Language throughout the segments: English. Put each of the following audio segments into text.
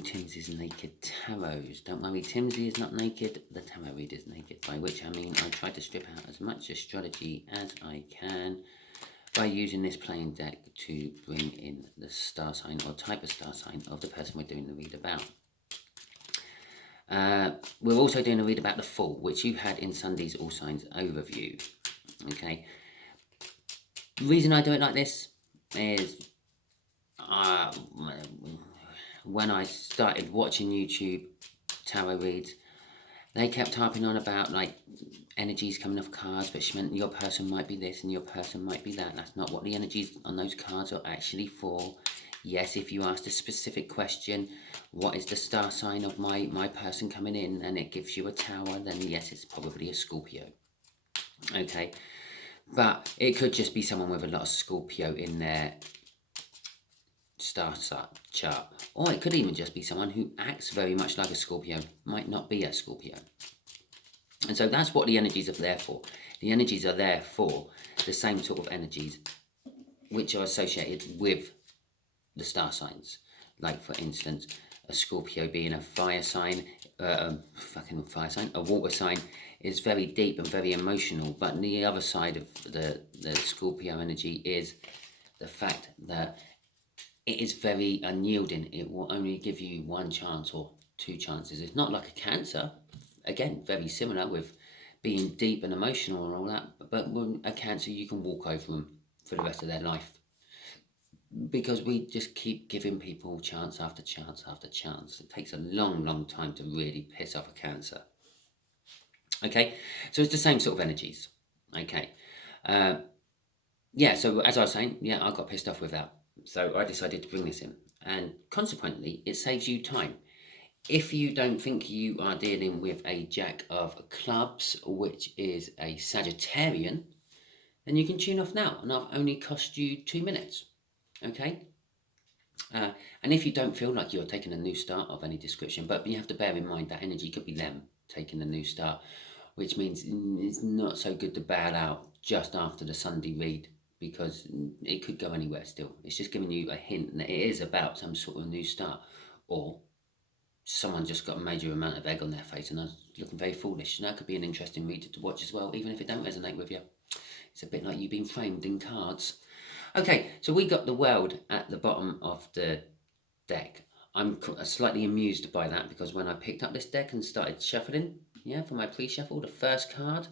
Timsy's Naked Tarots. Don't worry, Timsy is not naked, the tarot reader is naked, by which I mean I try to strip out as much astrology as I can by using this playing deck to bring in the star sign or type of star sign of the person we're doing the read about. We're also doing a read about the Fool, which you had in Sunday's All Signs overview. Okay. The reason I do it like this is when I started watching YouTube tarot reads, they kept harping on about like energies coming off cards, which meant your person might be this and your person might be that. That's not what the energies on those cards are actually for. Yes, if you asked a specific question, what is the star sign of my person coming in, and it gives you a tower, then yes, it's probably a Scorpio. Okay, but it could just be someone with a lot of Scorpio in their star chart, or it could even just be someone who acts very much like a Scorpio, might not be a Scorpio. And so that's what the energies are there for. The energies are there for the same sort of energies which are associated with the star signs. Like, for instance, a Scorpio being a fire sign, a water sign, is very deep and very emotional. But the other side of the Scorpio energy is the fact that it is very unyielding. It will only give you one chance or two chances. It's not like a Cancer. Again, very similar with being deep and emotional and all that. But with a Cancer, you can walk over them for the rest of their life. Because we just keep giving people chance after chance after chance. It takes a long, long time to really piss off a Cancer. Okay, so it's the same sort of energies. Okay. Yeah, so as I was saying, yeah, I got pissed off with that. So I decided to bring this in. And consequently, it saves you time. If you don't think you are dealing with a Jack of Clubs, which is a Sagittarian, then you can tune off now. And I'll only cost you 2 minutes. Okay? And if you don't feel like you're taking a new start of any description, but you have to bear in mind that energy could be them taking a new start, which means it's not so good to bail out just after the Sunday read, because it could go anywhere still. It's just giving you a hint that it is about some sort of new start, or someone just got a major amount of egg on their face and are looking very foolish. And that could be an interesting read to watch as well, even if it don't resonate with you. It's a bit like you being framed in cards. Okay, so we got the World at the bottom of the deck. I'm slightly amused by that, because when I picked up this deck and started shuffling, yeah, for my pre-shuffle, the first card,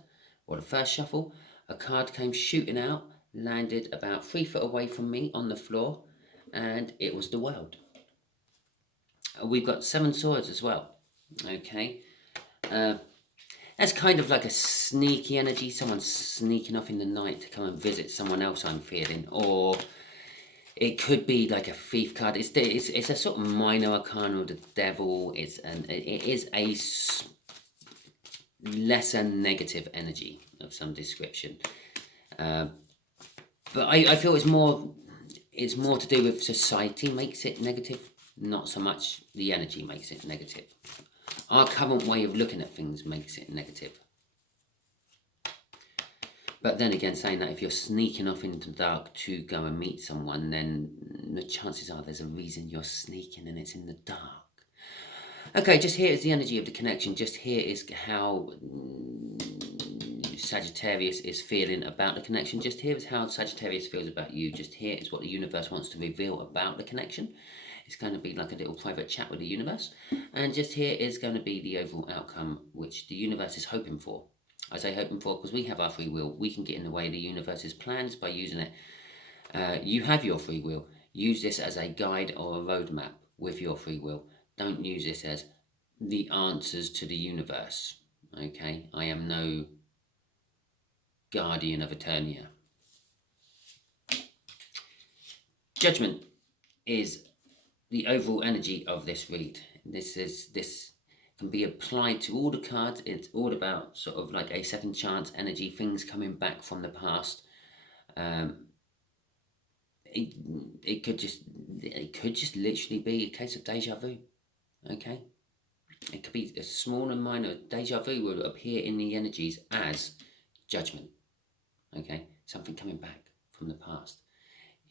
or the first shuffle, a card came shooting out, landed about 3 foot away from me on the floor, and it was the World. We've got 7 swords as well. Okay. That's kind of like a sneaky energy. Someone's sneaking off in the night to come and visit someone else, I'm feeling. Or it could be like a thief card. It's a sort of minor arcana of the devil. It is a lesser negative energy of some description. But I feel it's more to do with society makes it negative. Not so much the energy makes it negative. Our current way of looking at things makes it negative. But then again, saying that, if you're sneaking off into the dark to go and meet someone, then the chances are there's a reason you're sneaking and it's in the dark. Okay, just here is the energy of the connection. Just here is how Sagittarius is feeling about the connection. Just here is how Sagittarius feels about you. Just here is what the universe wants to reveal about the connection. It's going to be like a little private chat with the universe. And just here is going to be the overall outcome which the universe is hoping for. I say hoping for because we have our free will. We can get in the way of the universe's plans by using it. You have your free will. Use this as a guide or a roadmap with your free will. Don't use this as the answers to the universe. Okay? I am no guardian of Eternia. Judgment is the overall energy of this read. This can be applied to all the cards. It's all about sort of like a second chance energy, things coming back from the past. It could just literally be a case of deja vu. Okay, it could be a small and minor deja vu will appear in the energies as judgment. Okay, something coming back from the past.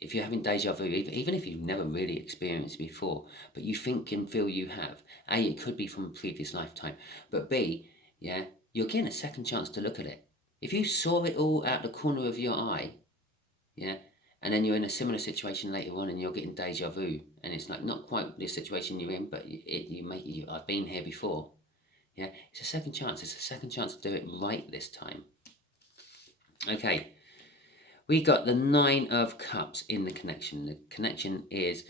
if you're having deja vu, even if you've never really experienced before, but you think and feel you have, A, it could be from a previous lifetime, but B, yeah, you're getting a second chance to look at it. If you saw it all out the corner of your eye, yeah, and then you're in a similar situation later on and you're getting deja vu, and it's like not quite the situation you're in, but I've been here before, yeah, it's a second chance. It's a second chance to do it right this time. Okay. We got the 9 of Cups in the connection. The connection is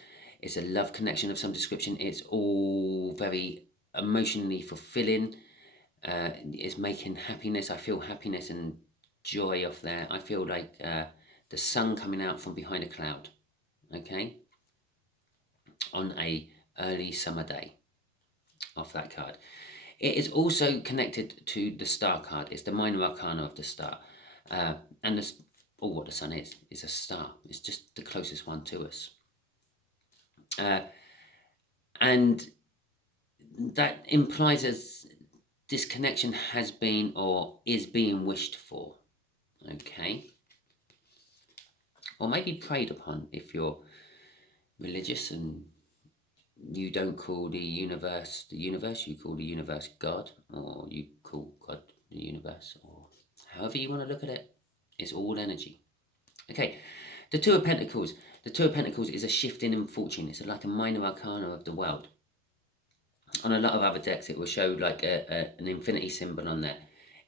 a love connection of some description. It's all very emotionally fulfilling. It's making happiness. I feel happiness and joy off there. I feel like the sun coming out from behind a cloud. Okay? On a early summer day. Off that card. It is also connected to the star card. It's the minor arcana of the star. And the what the sun is a star. It's just the closest one to us. And that implies as this connection has been or is being wished for. Okay? Or maybe prayed upon if you're religious and you don't call the universe, you call the universe God, or you call God the universe, or however you want to look at it. It's all energy. Okay, the Two of Pentacles. The Two of Pentacles is a shifting in fortune. It's like a minor arcana of the world. On a lot of other decks, it will show like an infinity symbol on there.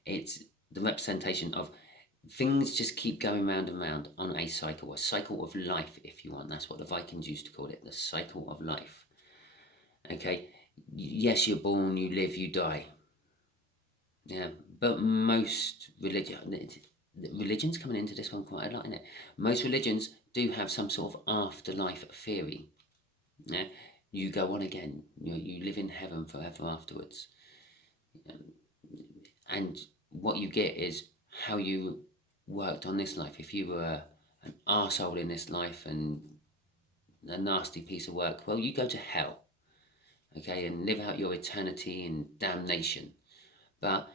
It's the representation of things just keep going round and round on a cycle of life, if you want. That's what the Vikings used to call it, the cycle of life. Okay, yes, you're born, you live, you die. Yeah, but most religion's coming into this one quite a lot, isn't it? Most religions do have some sort of afterlife theory. Yeah, you go on again. You live in heaven forever afterwards. And what you get is how you worked on this life. If you were an arsehole in this life and a nasty piece of work, well, you go to hell. Okay, and live out your eternity in damnation. But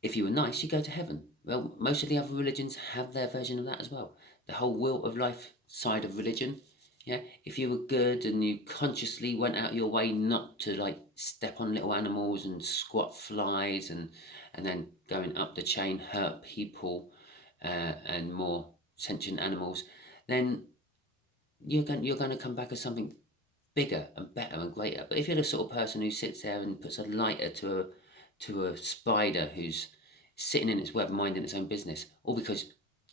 if you were nice, you go to heaven. Well, most of the other religions have their version of that as well. The whole will of life side of religion. Yeah, if you were good and you consciously went out your way not to like step on little animals and squat flies and then going up the chain hurt people and more sentient animals, then you're going to come back as something bigger and better and greater. But if you're the sort of person who sits there and puts a lighter to a spider who's sitting in its web minding its own business, all because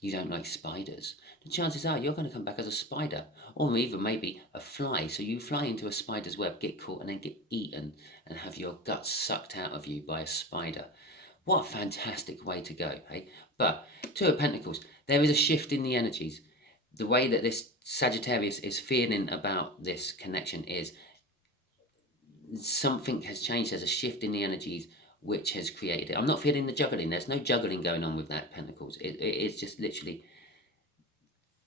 you don't like spiders, the chances are you're going to come back as a spider, or even maybe a fly. So you fly into a spider's web, get caught, and then get eaten and have your guts sucked out of you by a spider. What a fantastic way to go, hey? But Two of Pentacles, there is a shift in the energies. The way that this Sagittarius is feeling about this connection is something has changed. There's a shift in the energies which has created it. I'm not feeling the juggling. There's no juggling going on with that Pentacles. It's just literally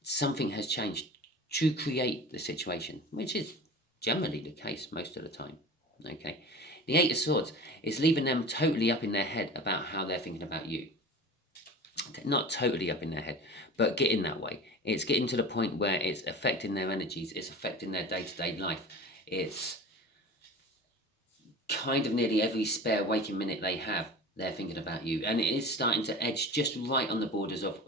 something has changed to create the situation, which is generally the case most of the time. Okay, the Eight of Swords is leaving them totally up in their head about how they're thinking about you. Okay, not totally up in their head, but getting that way. It's getting to the point where it's affecting their energies. It's affecting their day-to-day life. It's kind of nearly every spare waking minute they have, they're thinking about you. And it is starting to edge just right on the borders of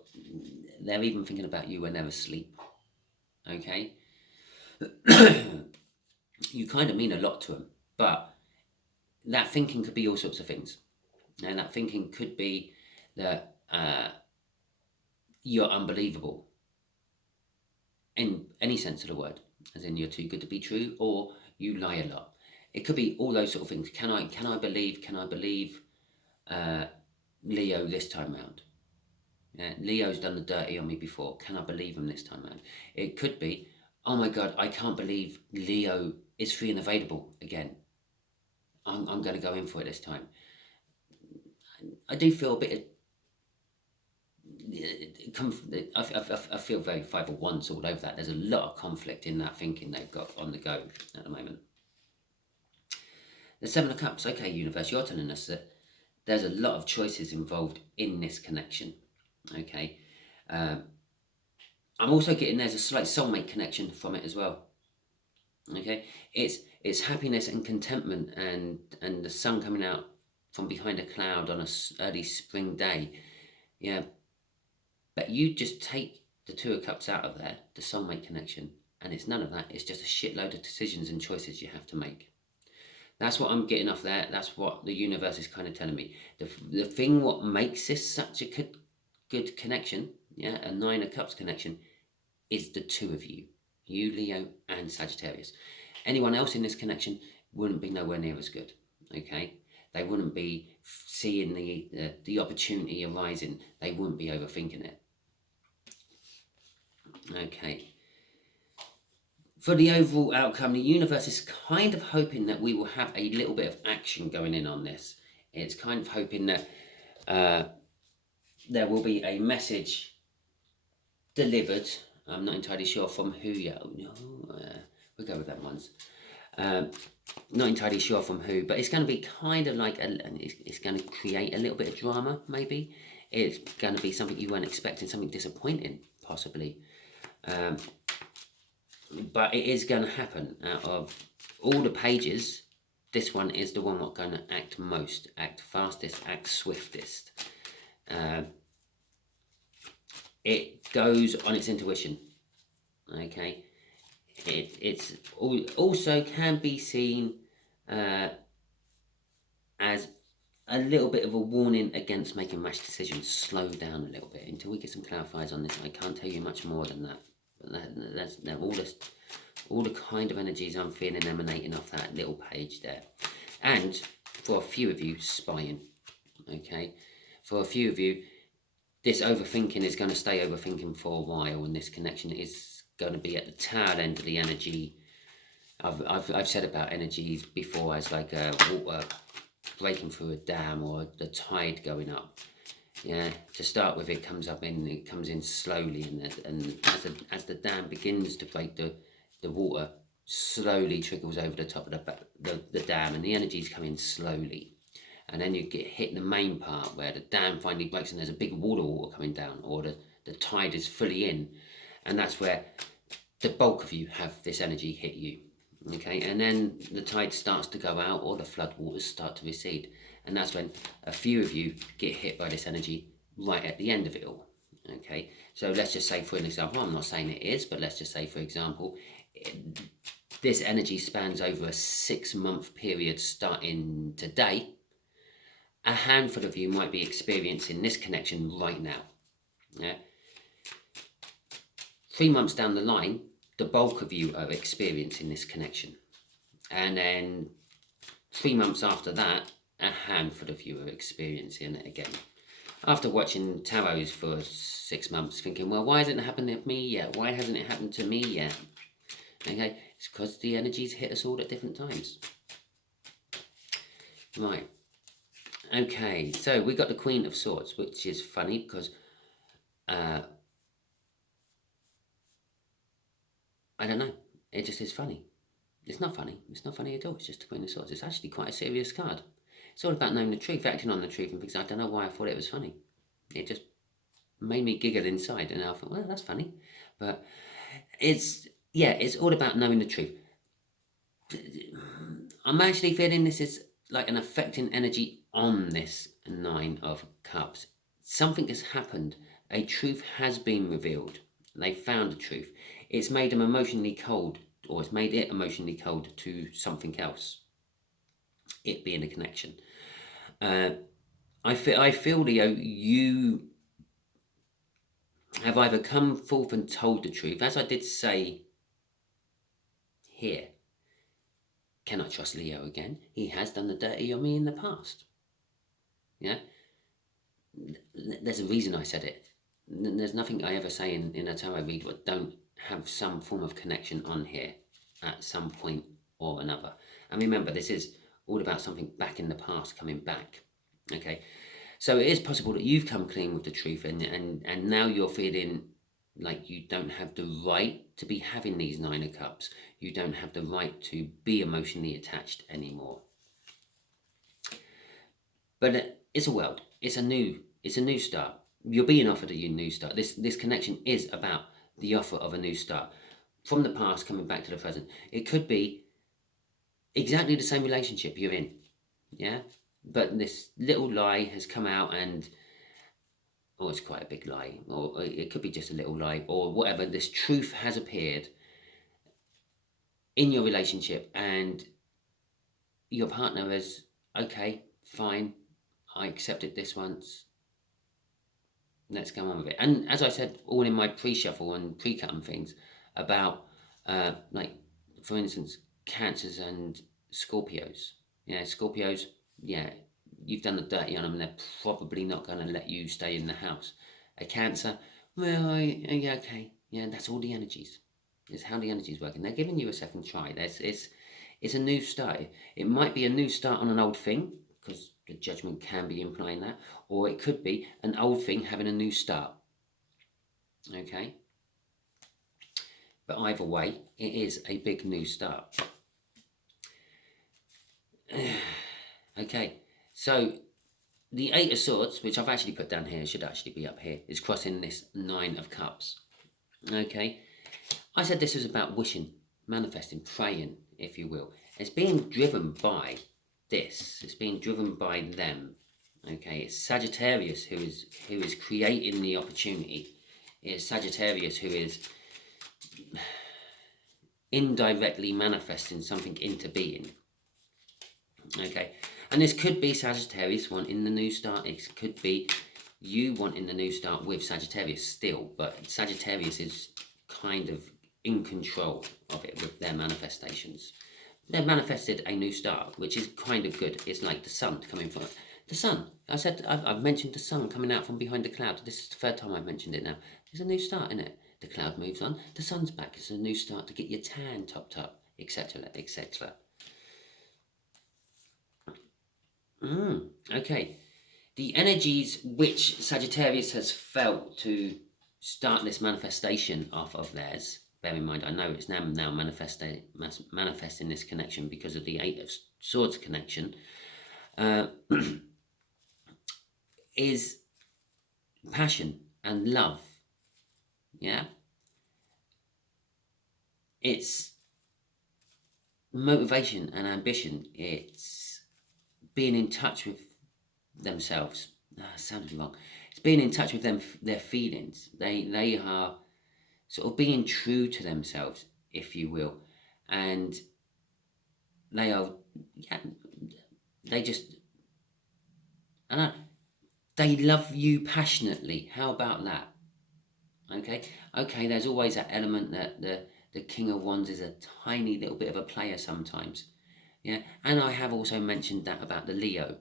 they're even thinking about you when they're asleep. Okay? You kind of mean a lot to them, but that thinking could be all sorts of things. And that thinking could be that you're unbelievable in any sense of the word, as in you're too good to be true, or you lie a lot. It could be all those sort of things. Can I believe Leo this time round? Yeah, Leo's done the dirty on me before. Can I believe him this time round? It could be, oh my God, I can't believe Leo is free and available again. I'm going to go in for it this time. I do feel a bit I feel very 5 of Wands all over that. There's a lot of conflict in that thinking they've got on the go at the moment. The Seven of Cups. Okay, universe, you're telling us that there's a lot of choices involved in this connection. Okay, I'm also getting there's a slight soulmate connection from it as well. Okay, it's happiness and contentment, and the sun coming out from behind a cloud on a early spring day. Yeah, but you just take the Two of Cups out of there, the soulmate connection, and it's none of that. It's just a shitload of decisions and choices you have to make. That's what I'm getting off there. That's what the universe is kind of telling me. The thing what makes this such a good connection, yeah, a Nine of Cups connection, is the two of you, Leo and Sagittarius. Anyone else in this connection wouldn't be nowhere near as good. Okay, they wouldn't be seeing the opportunity arising. They wouldn't be overthinking it. Okay. For the overall outcome, the universe is kind of hoping that we will have a little bit of action going in on this. It's kind of hoping that there will be a message delivered. I'm not entirely sure from who yet. Oh, no, we'll go with that once. Not entirely sure from who, but it's going to be kind of like, it's going to create a little bit of drama, maybe. It's going to be something you weren't expecting, something disappointing, possibly. But it is going to happen. Out of all the pages, this one is the one that's going to act most, act fastest, act swiftest. It goes on its intuition. Okay, it's also can be seen as a little bit of a warning against making rash decisions. Slow down a little bit until we get some clarifiers on this. I can't tell you much more than that. That's all the kind of energies I'm feeling emanating off that little page there. And for a few of you, spying. Okay, for a few of you, this overthinking is going to stay overthinking for a while, and this connection is going to be at the tail end of the energy. I've said about energies before as like a water breaking through a dam or the tide going up. Yeah, to start with, it comes in slowly, and as the dam begins to break, the water slowly trickles over the top of the dam, and the energies come in slowly, and then you get hit in the main part where the dam finally breaks and there's a big water coming down, or the tide is fully in, and that's where the bulk of you have this energy hit you. Okay, and then the tide starts to go out, or the flood waters start to recede, and that's when a few of you get hit by this energy right at the end of it all. Okay, so let's just say, for an example, I'm not saying it is, but let's just say, for example, this energy spans over a 6-month period starting today. A handful of you might be experiencing this connection right now. Yeah. 3 months down the line, the bulk of you are experiencing this connection. And then 3 months after that, a handful of you are experiencing it again. After watching tarots for 6 months, thinking, well, why hasn't it happened to me yet? Why hasn't it happened to me yet? Okay, it's because the energies hit us all at different times. Right. Okay, so we got the Queen of Swords, which is funny because I don't know. It just is funny. It's not funny. It's not funny at all. It's just the Queen of Swords. It's actually quite a serious card. It's all about knowing the truth, acting on the truth, and things. I don't know why I thought it was funny. It just made me giggle inside, and I thought, well, that's funny. But it's all about knowing the truth. I'm actually feeling this is like an affecting energy on this Nine of Cups. Something has happened. A truth has been revealed. They found the truth. It's made them emotionally cold, or it's made it emotionally cold to something else. It being a connection. I feel, Leo, you have either come forth and told the truth, as I did say here. Can I trust Leo again? He has done the dirty on me in the past. Yeah? There's a reason I said it. There's nothing I ever say in a tarot read that don't have some form of connection on here at some point or another. And remember, this is all about something back in the past coming back. Okay? So it is possible that you've come clean with the truth, and now you're feeling like you don't have the right to be having these Nine of Cups. You don't have the right to be emotionally attached anymore. But it's a world. It's a new start. You're being offered a new start. This connection is about the offer of a new start. From the past coming back to the present. It could be exactly the same relationship you're in. Yeah? But this little lie has come out and, or it's quite a big lie, or it could be just a little lie, or whatever. This truth has appeared in your relationship, and your partner is, okay, fine, I accepted this once, let's go on with it. And as I said, all in my pre-shuffle and pre-cut and things about, like, for instance, Cancers and Scorpios. Yeah, Scorpios, yeah, you've done the dirty on them, and they're probably not going to let you stay in the house. A Cancer, well, yeah, okay, yeah, that's all the energies. It's how the energy's working. They're giving you a second try. It's a new start. It might be a new start on an old thing, because the judgment can be implying that, or it could be an old thing having a new start. Okay? But either way, it is a big new start. Okay, so the Eight of Swords, which I've actually put down here, should actually be up here, is crossing this Nine of Cups. Okay? I said this is about wishing, manifesting, praying, if you will. It's being driven by this. It's being driven by them. Okay, it's Sagittarius who is creating the opportunity. It's Sagittarius who is indirectly manifesting something into being. Okay, and this could be Sagittarius wanting the new start. It could be you wanting the new start with Sagittarius still, but Sagittarius is kind of in control of it with their manifestations. They've manifested a new start, which is kind of good. It's like the sun coming from it. The sun. I've mentioned the sun coming out from behind the cloud. This is the third time I've mentioned it now. There's a new start in it. The cloud moves on. The sun's back. It's a new start to get your tan topped up, etc., etc. Okay. The energies which Sagittarius has felt to start this manifestation off of theirs. Bear in mind, I know it's now manifesting this connection because of the Eight of Swords connection. Is passion and love. Yeah? It's motivation and ambition. It's being in touch with themselves. Sounded wrong. It's being in touch with them, their feelings. They are sort of being true to themselves, if you will, and they are, yeah, they just, I don't know, they love you passionately. How about that? Okay, there's always that element that the King of Wands is a tiny little bit of a player sometimes. Yeah, and I have also mentioned that about the Leo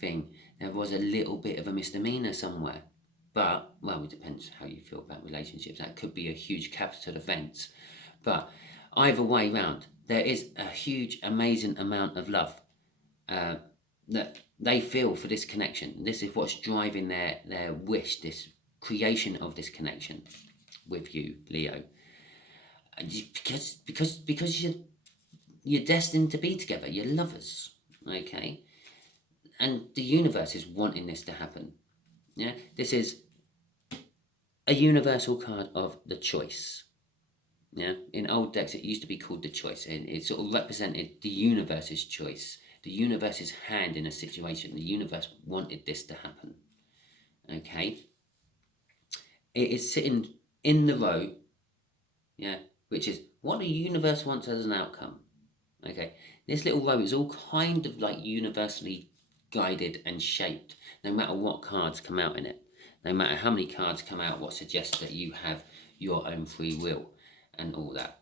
thing. There was a little bit of a misdemeanor somewhere. But, well, it depends how you feel about relationships. That could be a huge capital event. But either way round, there is a huge, amazing amount of love that they feel for this connection. This is what's driving their wish, this creation of this connection with you, Leo. Because you're destined to be together. You're lovers, okay? And the universe is wanting this to happen. Yeah, this is a universal card of the choice. Yeah, in old decks it used to be called the choice, and it sort of represented the universe's choice, the universe's hand in a situation. The universe wanted this to happen. Okay, it is sitting in the row. Yeah, which is what the universe wants as an outcome. Okay, this little row is all kind of like universally guided and shaped, no matter what cards come out in it. No matter how many cards come out, what suggests that you have your own free will and all that.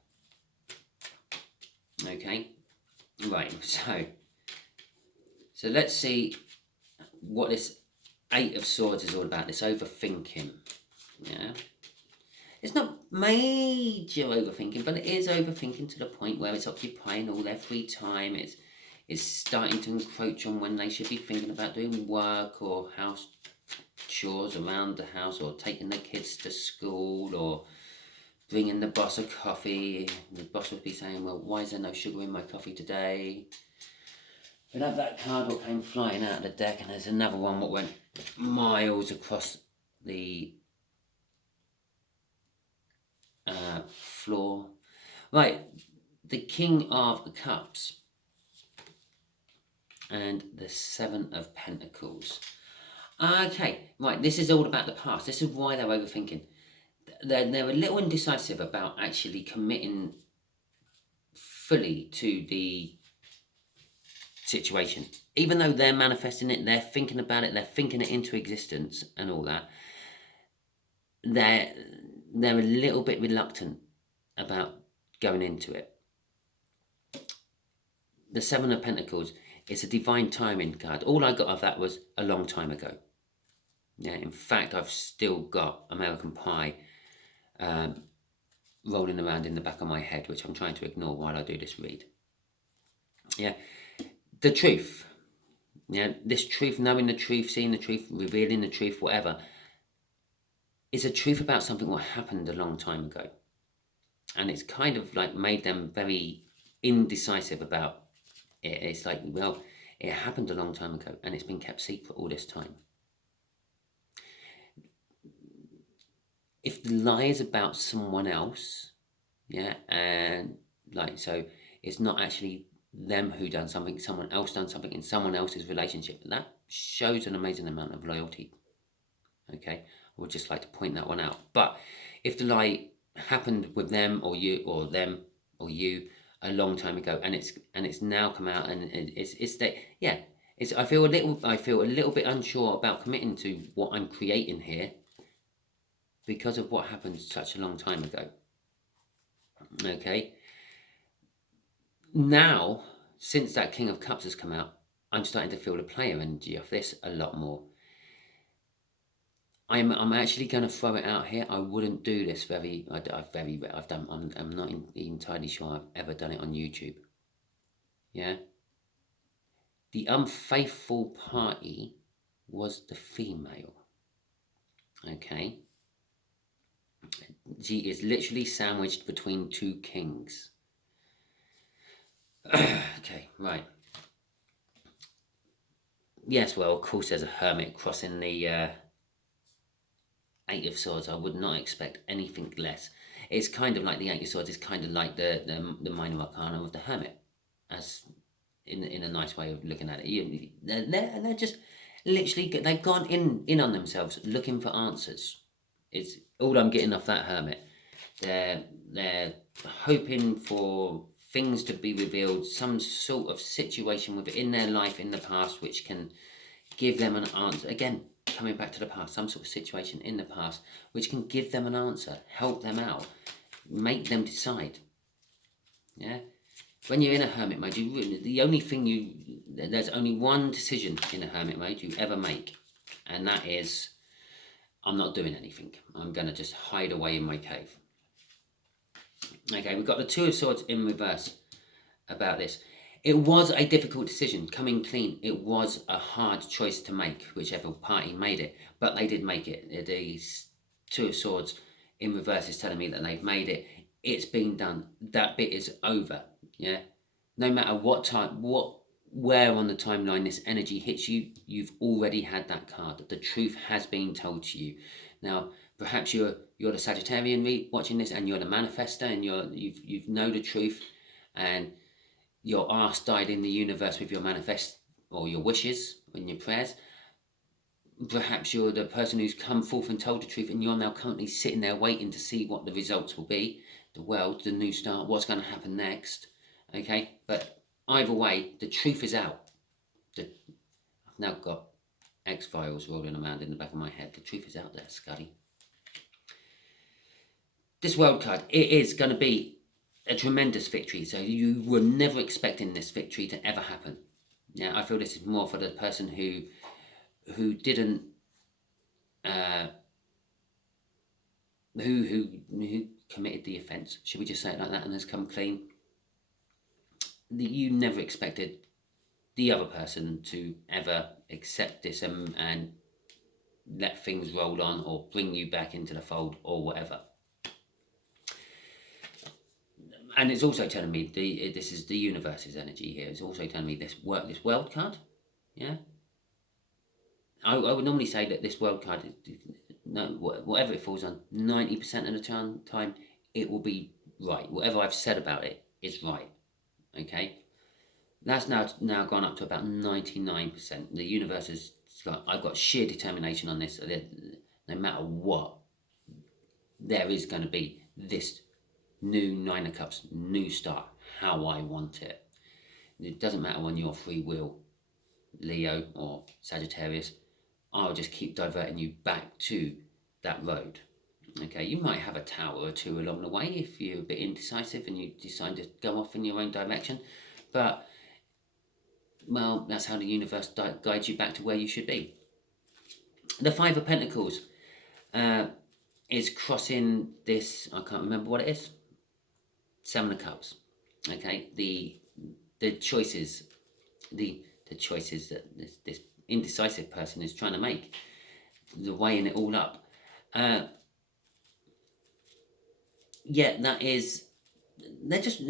Okay? Right, so let's see what this Eight of Swords is all about, this overthinking. Yeah? It's not major overthinking, but it is overthinking to the point where it's occupying all their free time. It's starting to encroach on when they should be thinking about doing work or house chores around the house, or taking the kids to school, or bringing the boss a coffee. The boss would be saying, well, why is there no sugar in my coffee today? We'd have that card what came flying out of the deck, and there's another one what went miles across the floor. Right, the King of Cups and the Seven of Pentacles. Okay, right, this is all about the past. This is why they're overthinking. They're a little indecisive about actually committing fully to the situation. Even though they're manifesting it, they're thinking about it, they're thinking it into existence and all that, they're a little bit reluctant about going into it. The Seven of Pentacles is a divine timing card. All I got of that was a long time ago. Yeah, in fact, I've still got American Pie rolling around in the back of my head, which I'm trying to ignore while I do this read. Yeah, the truth. Yeah, this truth, knowing the truth, seeing the truth, revealing the truth, whatever, is a truth about something what happened a long time ago. And it's kind of like made them very indecisive about it. It's like, well, it happened a long time ago and it's been kept secret all this time. If the lie is about someone else, yeah, and like, so it's not actually them who done something, someone else done something in someone else's relationship, that shows an amazing amount of loyalty. Okay, I would just like to point that one out. But if the lie happened with them or you, or them or you, a long time ago, and it's now come out, and it's that, yeah, it's I feel a little bit unsure about committing to what I'm creating here because of what happened such a long time ago. Okay, now since that King of Cups has come out, I'm starting to feel the player energy of this a lot more. I'm actually going to throw it out here. I wouldn't do this I'm not entirely sure I've ever done it on YouTube. Yeah. The unfaithful party was the female. Okay. She is literally sandwiched between two kings. Okay, right. Yes, well, of course there's a hermit crossing the Eight of Swords. I would not expect anything less. It's kind of like the Eight of Swords is kind of like the minor arcana of the hermit, as in a nice way of looking at it. They're just literally, they've gone in on themselves looking for answers. It's all I'm getting off that hermit. They're hoping for things to be revealed, some sort of situation within their life in the past which can give them an answer. Again, coming back to the past, some sort of situation in the past which can give them an answer, help them out, make them decide. Yeah. When you're in a hermit mode, there's only one decision in a hermit mode you ever make, and that is, I'm not doing anything. I'm going to just hide away in my cave. Okay, we've got the Two of Swords in reverse about this. It was a difficult decision, coming clean. It was a hard choice to make, whichever party made it, but they did make it. The Two of Swords in reverse is telling me that they've made it. It's been done. That bit is over. Yeah. No matter what time, where on the timeline this energy hits you, you've already had that card. The truth has been told to you. Now, perhaps you're the Sagittarian watching this, and you're the manifester, and you know the truth, and your arse died in the universe with your manifest or your wishes and your prayers. Perhaps you're the person who's come forth and told the truth, and you're now currently sitting there waiting to see what the results will be, the world, the new start, what's going to happen next. Okay, but either way, the truth is out. I've now got X-Files rolling around in the back of my head. The truth is out there, Scuddy. This world card, it is going to be a tremendous victory. So you were never expecting this victory to ever happen. Yeah, I feel this is more for the person who didn't who committed the offence. Should we just say it like that, and has come clean? You never expected the other person to ever accept this and let things roll on, or bring you back into the fold, or whatever. And it's also telling me this is the universe's energy here. It's also telling me this world card. Yeah. I would normally say that this world card is, no, whatever it falls on, 90% of the time it will be right. Whatever I've said about it is right. Okay? That's now gone up to about 99%. The universe has I've got sheer determination on this. No matter what, there is going to be this new Nine of Cups, new start, how I want it. It doesn't matter when you're free will, Leo or Sagittarius. I'll just keep diverting you back to that road. Okay, you might have a tower or two along the way if you're a bit indecisive and you decide to go off in your own direction. But, well, that's how the universe guides you back to where you should be. The Five of Pentacles is crossing this, I can't remember what it is, Seven of Cups. Okay, the choices, the choices that this indecisive person is trying to make, the weighing it all up. Yeah, that is, they're just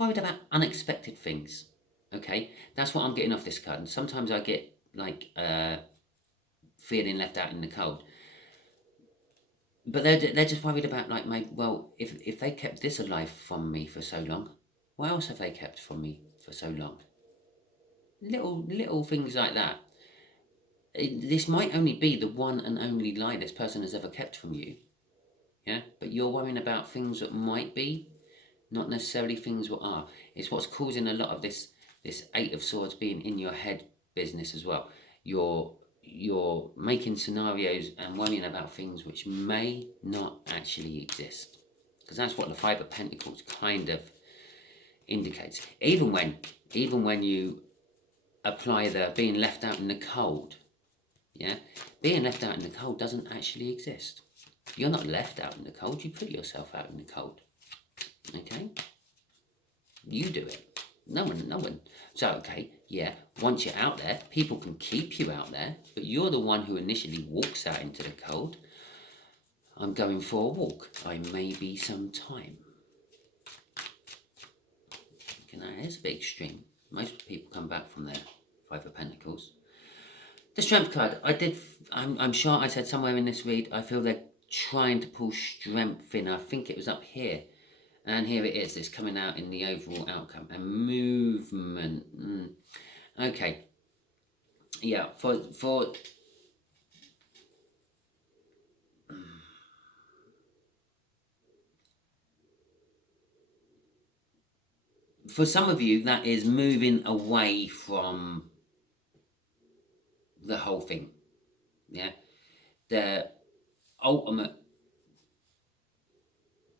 worried about unexpected things. Okay, that's what I'm getting off this card. And sometimes I get like feeling left out in the cold. But they're just worried about like if they kept this alive from me for so long, what else have they kept from me for so long? Little things like that. This might only be the one and only lie this person has ever kept from you. Yeah, but you're worrying about things that might be, not necessarily things that are. It's what's causing a lot of this Eight of Swords being in your head business as well. You're making scenarios and worrying about things which may not actually exist, because that's what the Five of Pentacles kind of indicates. Even when you apply the being left out in the cold, yeah, being left out in the cold doesn't actually exist. You're not left out in the cold, you put yourself out in the cold. Okay? You do it. No one. So, okay, yeah, once you're out there, people can keep you out there, but you're the one who initially walks out into the cold. I'm going for a walk. I may be some time. Okay, now, it's a bit extreme. Most people come back from their Five of Pentacles. The Strength card, I'm sure I said somewhere in this read, I feel they're trying to pull strength in. I think it was up here. And here it is. It's coming out in the overall outcome. And movement. Okay. Yeah, for some of you, that is moving away from the whole thing. Yeah. The ultimate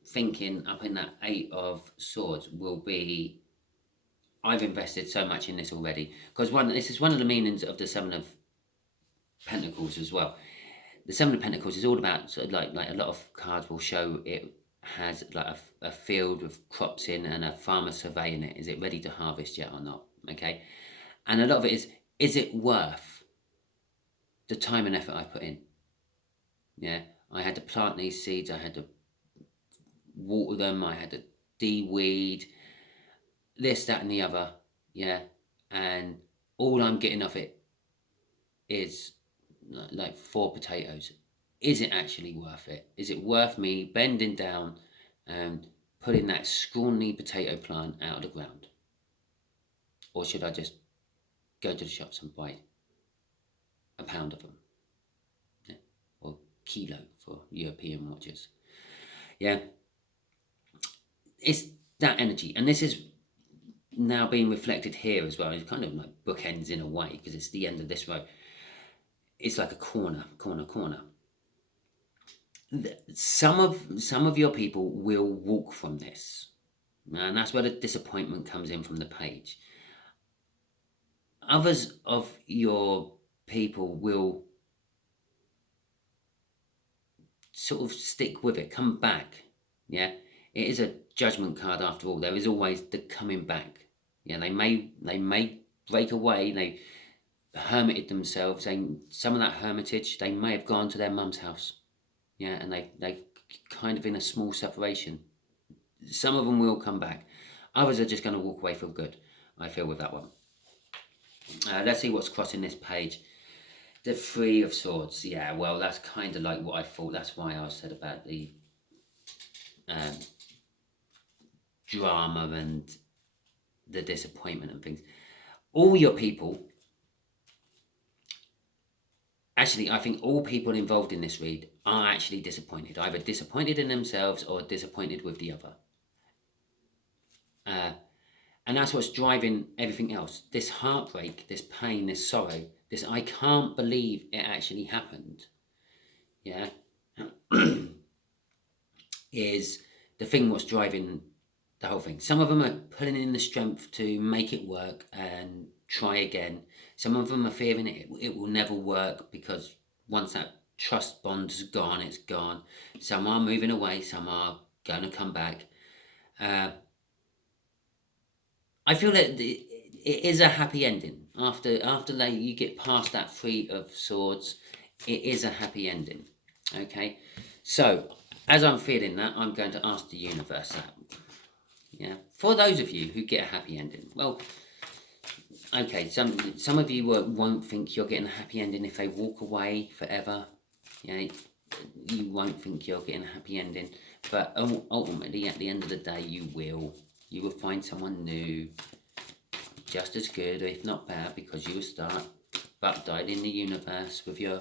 thinking up in that Eight of Swords will be, I've invested so much in this already. Because this is one of the meanings of the Seven of Pentacles as well. The Seven of Pentacles is all about, sort of like a lot of cards will show it has like a field with crops in and a farmer surveying it. Is it ready to harvest yet or not? Okay. And a lot of it is it worth the time and effort I put in? Yeah. I had to plant these seeds. I had to water them. I had to de-weed. This, that, and the other. Yeah. And all I'm getting off it is like 4 potatoes. Is it actually worth it? Is it worth me bending down and putting that scrawny potato plant out of the ground? Or should I just go to the shops and buy a pound of them? Yeah. Or kilo for European watchers. Yeah. It's that energy. And this is now being reflected here as well. It's kind of like bookends in a way, because it's the end of this row. It's like a corner. Some of your people will walk from this, and that's where the disappointment comes in from the page. Others of your people will sort of stick with it, come back. Yeah, it is a judgment card after all. There is always the coming back. Yeah, they may break away. They hermited themselves. Some of that hermitage, they may have gone to their mum's house. Yeah, and they kind of in a small separation. Some of them will come back. Others are just going to walk away for good, I feel, with that one. Let's see what's crossing this page. The Three of Swords. Yeah, well, that's kind of like what I thought. That's why I said about the drama and the disappointment and things. All your people, actually, I think all people involved in this read are actually disappointed, either disappointed in themselves or disappointed with the other. And that's what's driving everything else. This heartbreak, this pain, this sorrow, this I can't believe it actually happened, yeah, is the thing what's driving the whole thing. Some of them are pulling in the strength to make it work and try again. Some of them are fearing it will never work, because once that trust bond's gone, it's gone. Some are moving away, some are going to come back. I feel that it is a happy ending. After you get past that Three of Swords, it is a happy ending. Okay, so as I'm feeling that, I'm going to ask the universe that. Yeah, for those of you who get a happy ending, well, okay, some of you won't think you're getting a happy ending if they walk away forever. Yeah, you won't think you're getting a happy ending, but ultimately, at the end of the day, you will. You will find someone new, just as good, if not better, because you will start butt-died in the universe with your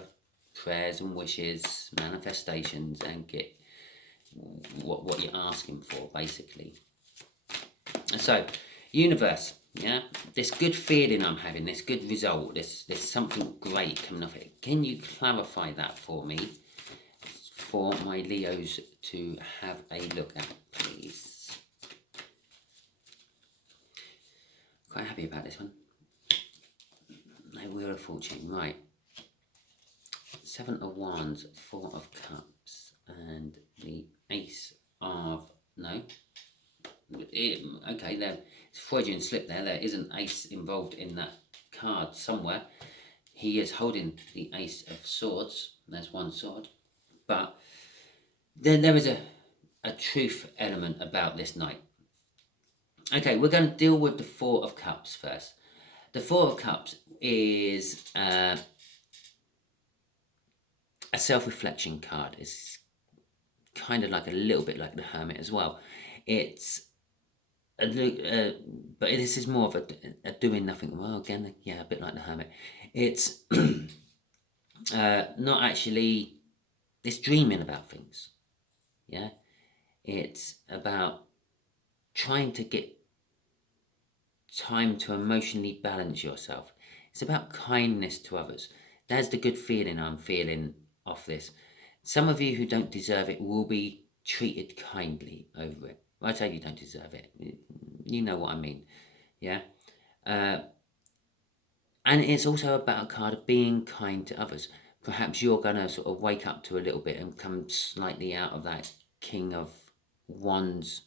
prayers and wishes, manifestations, and get what you're asking for, basically. And so, universe, yeah, this good feeling I'm having, this good result, there's something great coming off it. Can you clarify that for me, for my Leos to have a look at, please? Quite happy about this one. No Wheel of Fortune, right. Seven of Wands, Four of Cups, and the Ace of... No. Okay, there. It's Freudian slip there. There is an ace involved in that card somewhere. He is holding the Ace of Swords. There's one sword. But then there is a truth element about this night. Okay, we're going to deal with the Four of Cups first. The Four of Cups is a self-reflection card. It's kind of like a little bit like the Hermit as well. It's but this is more of a doing nothing. Well, again, yeah, a bit like the Hermit. It's not actually. It's dreaming about things. Yeah, it's about trying to get time to emotionally balance yourself. It's about kindness to others. That's the good feeling I'm feeling off this. Some of you who don't deserve it will be treated kindly over it. I tell you don't deserve it. You know what I mean. Yeah. And it's also about a card of being kind to others. Perhaps you're going to sort of wake up to a little bit and come slightly out of that King of Wands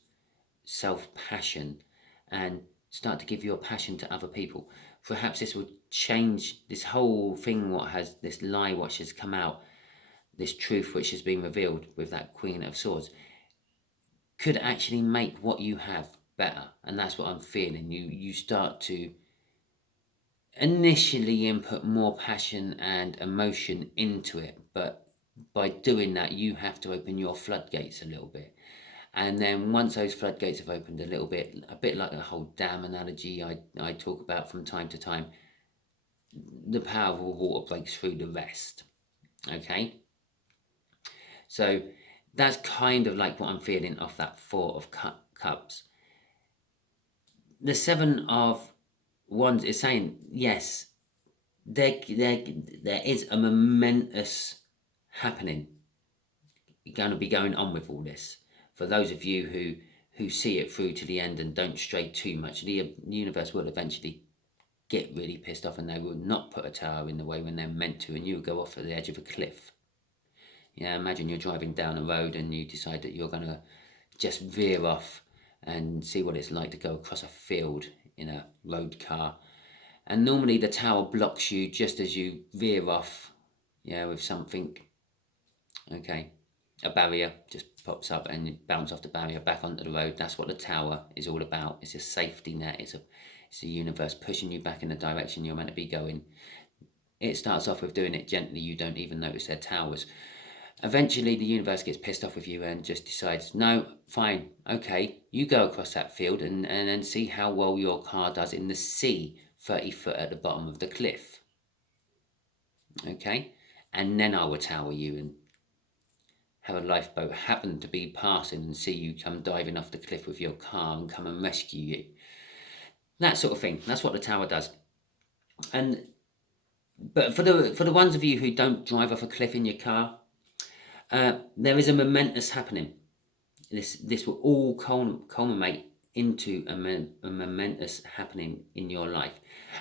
self-passion and start to give your passion to other people. Perhaps this will change this whole thing, what has this lie which has come out, this truth which has been revealed with that Queen of Swords, could actually make what you have better. And that's what I'm feeling. You start to initially input more passion and emotion into it, but by doing that you have to open your floodgates a little bit. And then once those floodgates have opened a little bit, a bit like the whole dam analogy I talk about from time to time, the power of water breaks through the rest. Okay? So that's kind of like what I'm feeling off that Four of Cups. The Seven of Wands is saying, yes, there is a momentous happening going to be going on with all this. For those of you who see it through to the end and don't stray too much, the universe will eventually get really pissed off and they will not put a tower in the way when they're meant to, and you will go off at the edge of a cliff. Yeah, imagine you're driving down a road and you decide that you're going to just veer off and see what it's like to go across a field in a road car. And normally the tower blocks you just as you veer off, yeah, with something. Okay, a barrier just pops up and you bounce off the barrier back onto the road. That's what the tower is all about. It's a safety net. It's the universe pushing you back in the direction you're meant to be going. It starts off with doing it gently. You don't even notice they're towers. Eventually the universe gets pissed off with you and just decides, no, fine, okay, you go across that field and then see how well your car does in the sea 30 foot at the bottom of the cliff. Okay? And then I will tower you and have a lifeboat happen to be passing and see you come diving off the cliff with your car and come and rescue you. That sort of thing. That's what the tower does. But for the ones of you who don't drive off a cliff in your car, there is a momentous happening. This will all culminate into a momentous happening in your life.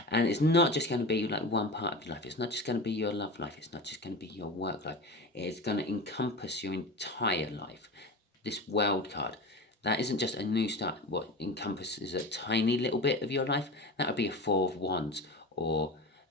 And it's not just going to be like one part of your life. It's not just going to be your love life. It's not just going to be your work life. It's going to encompass your entire life. This world card, that isn't just a new start. What encompasses a tiny little bit of your life, that would be a Four of Wands or